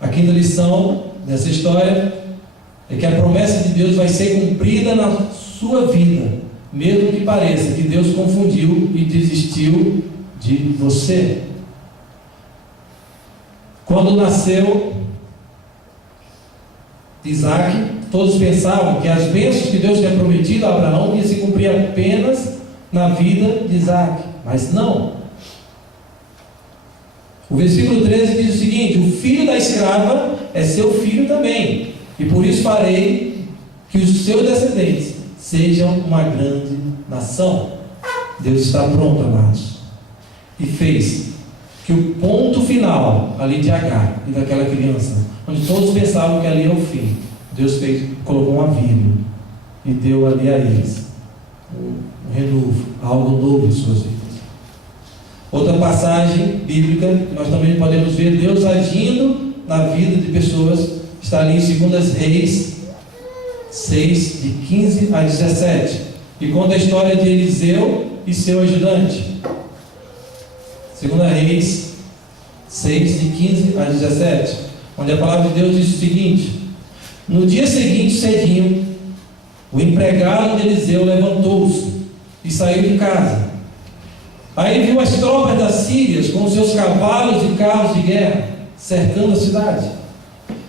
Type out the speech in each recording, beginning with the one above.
A quinta lição dessa história é que a promessa de Deus vai ser cumprida na sua vida, mesmo que pareça que Deus confundiu e desistiu de você. Quando nasceu Isaac, todos pensavam que as bênçãos que Deus tinha prometido a Abraão iam se cumprir apenas na vida de Isaac, mas não. O versículo 13 diz o seguinte: o filho da escrava é seu filho também, e por isso farei que os seus descendentes sejam uma grande nação. Deus está pronto, amados, e fez que o ponto final ali de Agar e daquela criança, onde todos pensavam que ali é o fim, Deus colocou uma vírgula e deu ali a eles um renovo, algo novo em suas vidas. Outra passagem bíblica que nós também podemos ver Deus agindo na vida de pessoas está ali em 2 Reis 6, de 15 a 17, e conta a história de Eliseu e seu ajudante. 2 Reis 6, de 15 a 17, onde a palavra de Deus diz o seguinte: no dia seguinte, cedinho, o empregado de Eliseu levantou-se e saiu de casa. Aí viu as tropas das sírias com seus cavalos e carros de guerra cercando a cidade.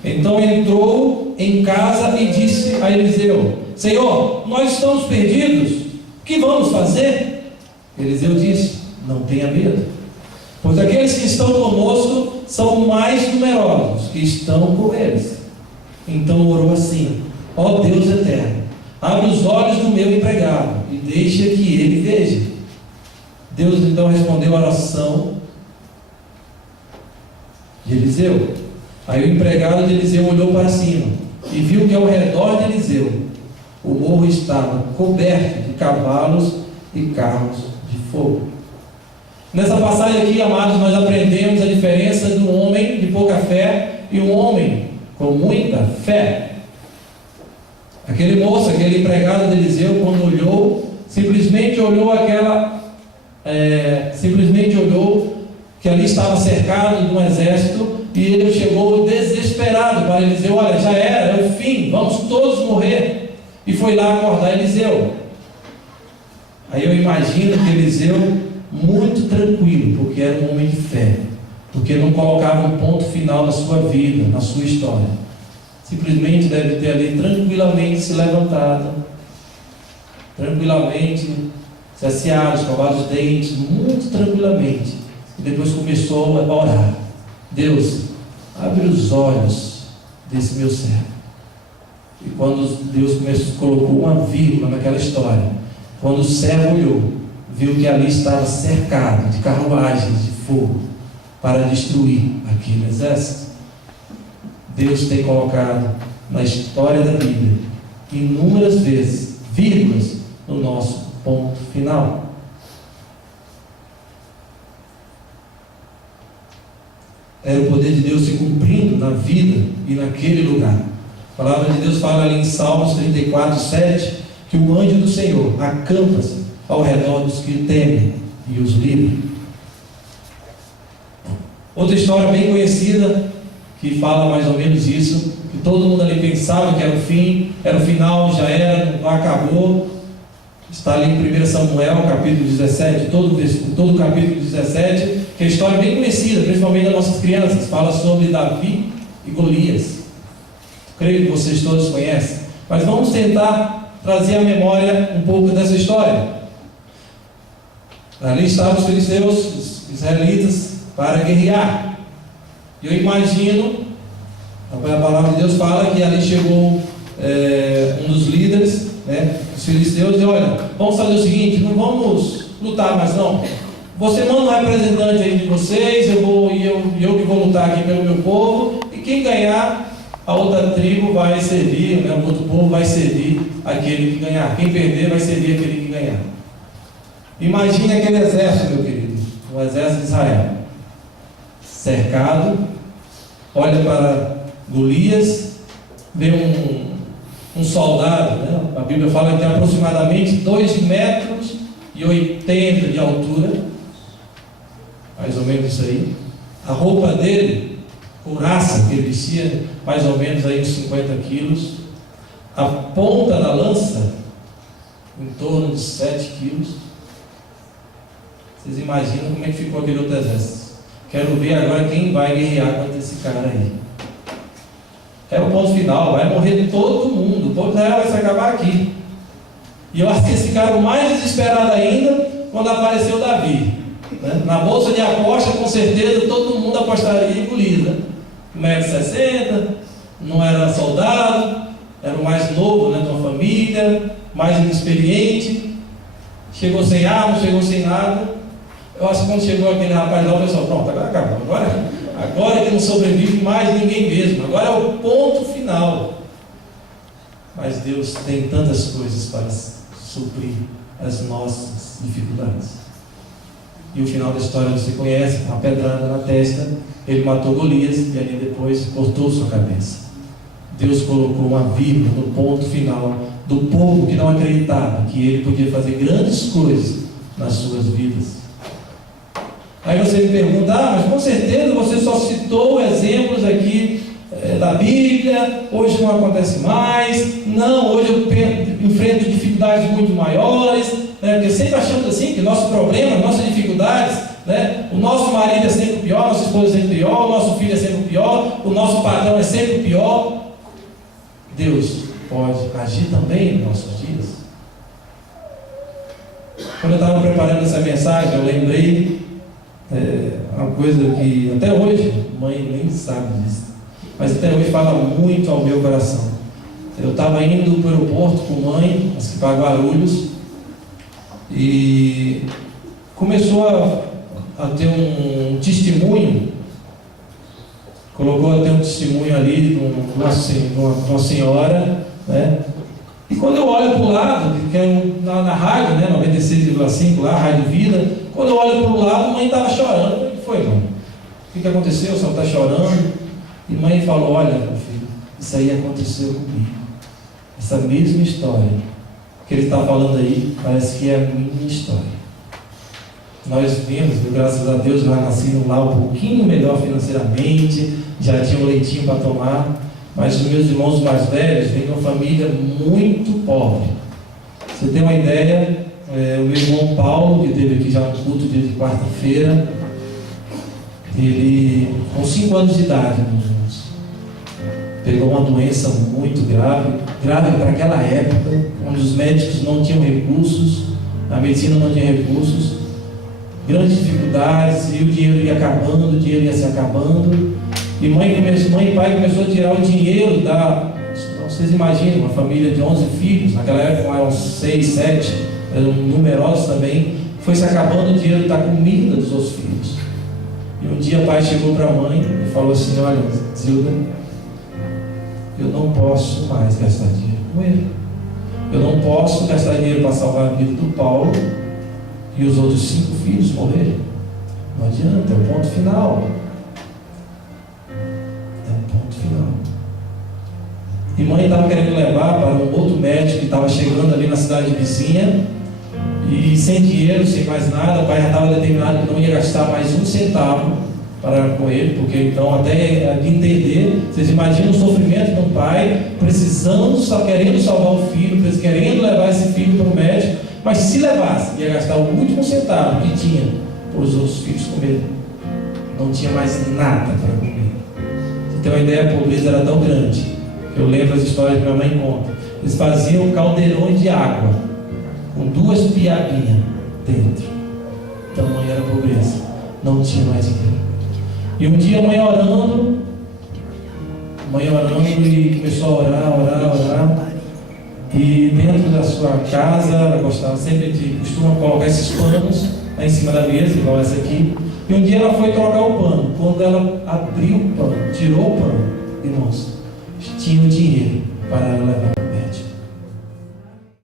Então entrou em casa e disse a Eliseu: Senhor, nós estamos perdidos, o que vamos fazer? Eliseu disse: não tenha medo, pois aqueles que estão conosco são mais numerosos que estão com eles. Então orou assim: ó Deus eterno, abre os olhos do meu empregado e deixa que ele veja. Deus então respondeu a oração de Eliseu. Aí o empregado de Eliseu olhou para cima e viu que ao redor de Eliseu o morro estava coberto de cavalos e carros de fogo. Nessa passagem aqui, amados, nós aprendemos a diferença de um homem de pouca fé e um homem com muita fé. Aquele moço, aquele empregado de Eliseu, quando olhou, simplesmente olhou que ali estava cercado de um exército, e ele chegou desesperado para Eliseu: olha, já era, é o fim, vamos todos morrer. E foi lá acordar Eliseu. Aí eu imagino que Eliseu, muito tranquilo, porque era um homem de fé, porque não colocava um ponto final na sua vida, na sua história, simplesmente deve ter ali tranquilamente se levantado, tranquilamente se asseado, escovado os dentes, muito tranquilamente, e depois começou a orar: Deus, abre os olhos desse meu servo. E quando Deus colocou uma vírgula naquela história, quando o servo olhou, viu que ali estava cercado de carruagens de fogo para destruir aquele exército. Deus tem colocado na história da Bíblia inúmeras vezes vírgulas no nosso ponto final. Era o poder de Deus se cumprindo na vida e naquele lugar. A palavra de Deus fala ali em Salmos 34, 7, que o anjo do Senhor acampa-se ao redor dos que o temem e os livra. Outra história bem conhecida, que fala mais ou menos isso, que todo mundo ali pensava que era o fim, era o final, já era, acabou. Está ali em 1 Samuel, capítulo 17, todo o capítulo 17, que é uma história bem conhecida, principalmente das nossas crianças. Fala sobre Davi e Golias. Creio que vocês todos conhecem, mas vamos tentar trazer à memória um pouco dessa história. Ali estavam os filisteus, os israelitas, para guerrear. E eu imagino, a palavra de Deus fala que ali chegou um dos líderes, os filisteus, e olha, vamos fazer o seguinte: não vamos lutar mais não. Você manda um representante aí de vocês, eu que vou lutar aqui pelo meu povo, e quem ganhar, a outra tribo vai servir, o outro povo vai servir aquele que ganhar. Quem perder vai servir aquele que ganhar. Imagine aquele exército, meu querido, o exército de Israel, cercado, olha para Golias, vê um soldado, a Bíblia fala que tem aproximadamente 2,80 metros de altura, mais ou menos isso aí. A roupa dele couraça que ele vestia, mais ou menos aí uns 50 quilos, a ponta da lança, em torno de 7 quilos. Vocês imaginam como é que ficou aquele outro exército? Quero ver agora quem vai guerrear contra esse cara aí. É o ponto final, vai morrer todo mundo, o povo de Israel vai se acabar aqui. E eu acho que eles ficaram mais desesperados ainda quando apareceu Davi, né? Na bolsa de aposta, com certeza, todo mundo apostaria em Golias, né? 1,60 m, não era soldado, era o mais novo, né, de uma família, mais inexperiente, chegou sem arma, chegou sem nada. Eu acho que quando chegou aquele rapaz lá, o pessoal, pronto, agora acabou, agora que não sobrevive mais ninguém mesmo, agora é o ponto final. Mas Deus tem tantas coisas para suprir as nossas dificuldades. E o final da história você conhece, uma pedrada na testa, ele matou Golias e ali depois cortou sua cabeça. Deus colocou uma vírgula no ponto final do povo que não acreditava que ele podia fazer grandes coisas nas suas vidas. Aí você me pergunta, mas com certeza você só citou exemplos aqui da Bíblia, hoje não acontece mais. Não, hoje eu enfrento dificuldades muito maiores, né? Porque sempre achamos assim, que nosso problema, nossas dificuldades, né? O nosso marido é sempre o pior, nossa esposa é sempre o pior, o nosso filho é sempre o pior, o nosso patrão é sempre o pior. Deus pode agir também nos nossos dias. Quando eu estava preparando essa mensagem, eu lembrei uma coisa que até hoje, mãe nem sabe disso, mas até hoje fala muito ao meu coração. Eu estava indo para o aeroporto com mãe, acho que para Guarulhos, e começou a ter um testemunho, colocou a ter um testemunho ali de uma senhora, né? E quando eu olho para o lado, que é na rádio, né, 96,5 lá, Rádio Vida, quando eu olho para o lado, a mãe estava chorando. O que foi, mãe? O que aconteceu? O senhor está chorando? E a mãe falou, olha, meu filho, isso aí aconteceu comigo. Essa mesma história que ele está falando aí, parece que é a minha história. Nós vimos, graças a Deus, já nascido lá um pouquinho melhor financeiramente, já tinha um leitinho para tomar, mas os meus irmãos mais velhos vêm de uma família muito pobre. Você tem uma ideia, o meu irmão Paulo, que esteve aqui já no culto dia de quarta-feira, ele, com 5 anos de idade, meus irmãos, pegou uma doença muito grave para aquela época, onde os médicos não tinham recursos, a medicina não tinha recursos, grandes dificuldades, e o dinheiro ia acabando, o dinheiro ia se acabando, e mãe e pai começou a tirar o dinheiro vocês imaginam, uma família de 11 filhos, naquela época eram 6, 7, eram numerosos também, foi se acabando o dinheiro da comida dos seus filhos. E um dia o pai chegou para a mãe e falou assim, olha, Zilda, eu não posso mais gastar dinheiro com ele. Eu não posso gastar dinheiro para salvar a vida do Paulo e os outros 5 filhos morrerem. Não adianta, é o ponto final. É o ponto final. E mãe estava querendo levar para um outro médico que estava chegando ali na cidade vizinha, e sem dinheiro, sem mais nada, o pai já estava determinado que não ia gastar mais um centavo para com ele, porque então até entender, vocês imaginam o sofrimento de um pai precisando, só querendo salvar o filho, querendo levar esse filho para o médico, mas se levasse, ia gastar o último centavo que tinha para os outros filhos comerem. Não tinha mais nada para comer. Você tem uma ideia, a pobreza era tão grande, que eu lembro as histórias que minha mãe conta. Eles faziam caldeirões de água com 2 piabinhas dentro. Tamanha era a pobreza. Não tinha mais dinheiro. E um dia a mãe orando e começou a orar. E dentro da sua casa, ela gostava sempre costuma colocar esses panos lá em cima da mesa, igual essa aqui. E um dia ela foi trocar o pano. Quando ela abriu o pano, tirou o pano, irmãos, tinha o dinheiro para ela levar para o médico.